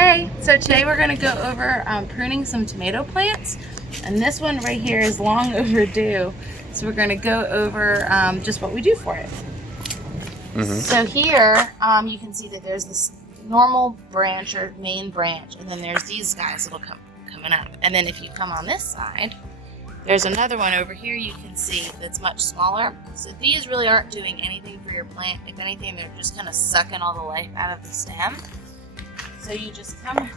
Hey, so today we're going to go over pruning some tomato plants, and this one right here is long overdue, so we're going to go over just what we do for it. So here you can see that there's this normal branch or main branch, and then there's these guys that'll coming up, and then if you come on this side, there's another one over here you can see that's much smaller. So these really aren't doing anything for your plant. If anything, they're just kind of sucking all the life out of the stem. So you just come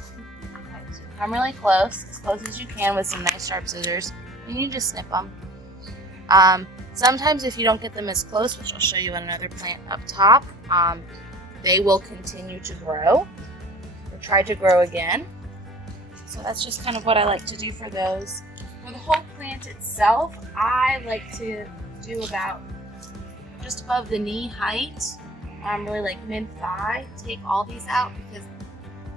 really close, as close as you can with some nice sharp scissors, and you just snip them. Sometimes if you don't get them as close, which I'll show you on another plant up top, they will continue to grow or try to grow again. So that's just kind of what I like to do for those. For the whole plant itself, I like to do about just above the knee height, really like mid-thigh. Take all these out because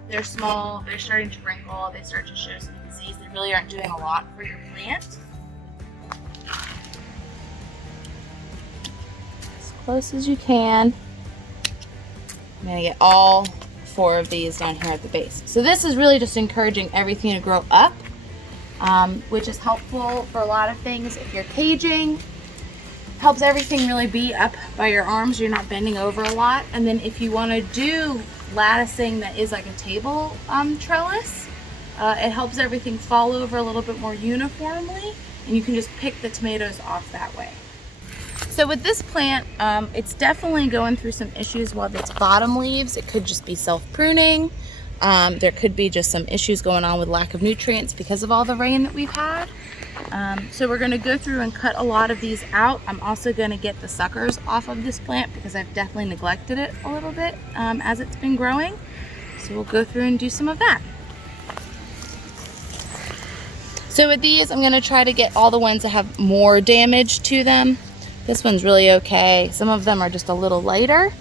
they're small, they're starting to wrinkle, they start to show some disease. They really aren't doing a lot for your plant. As close as you can. I'm gonna get all 4 of these down here at the base. So this is really just encouraging everything to grow up, which is helpful for a lot of things. If you're caging, helps everything really be up by your arms. You're not bending over a lot. And then if you want to do latticing that is like a table trellis, it helps everything fall over a little bit more uniformly, and you can just pick the tomatoes off that way. So with this plant, it's definitely going through some issues with its bottom leaves. It could just be self-pruning. There could be just some issues going on with lack of nutrients because of all the rain that we've had. So we're going to go through and cut a lot of these out. I'm also going to get the suckers off of this plant because I've definitely neglected it a little bit as it's been growing. So we'll go through and do some of that. So with these, I'm going to try to get all the ones that have more damage to them. This one's really okay. Some of them are just a little lighter.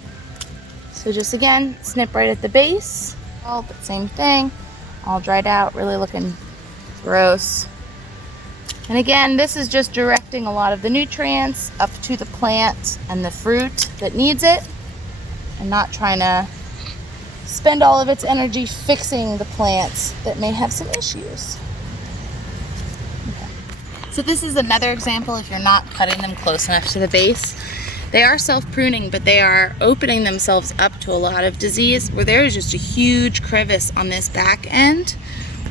So just again, snip right at the base. Oh, but same thing, all dried out, really looking gross. And again, this is just directing a lot of the nutrients up to the plant and the fruit that needs it, and not trying to spend all of its energy fixing the plants that may have some issues. Okay. So this is another example if you're not cutting them close enough to the base. They are self-pruning, but they are opening themselves up to a lot of disease, where there is just a huge crevice on this back end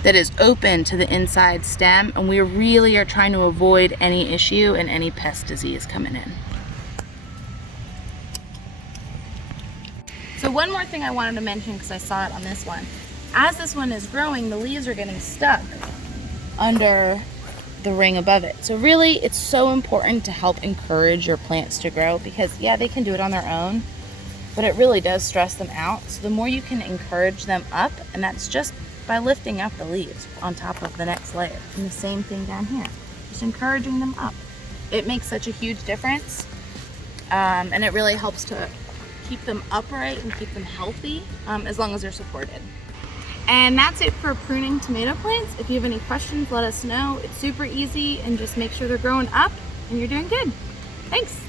that is open to the inside stem, and we really are trying to avoid any issue and any pest disease coming in. So one more thing I wanted to mention, because I saw it on this one. As this one is growing, the leaves are getting stuck under the ring above it. So really, it's so important to help encourage your plants to grow, because yeah, they can do it on their own, but it really does stress them out. So the more you can encourage them up, and that's just by lifting up the leaves on top of the next layer. And the same thing down here, just encouraging them up. It makes such a huge difference, and it really helps to keep them upright and keep them healthy, as long as they're supported. And that's it for pruning tomato plants. If you have any questions, let us know. It's super easy, and just make sure they're growing up and you're doing good. Thanks.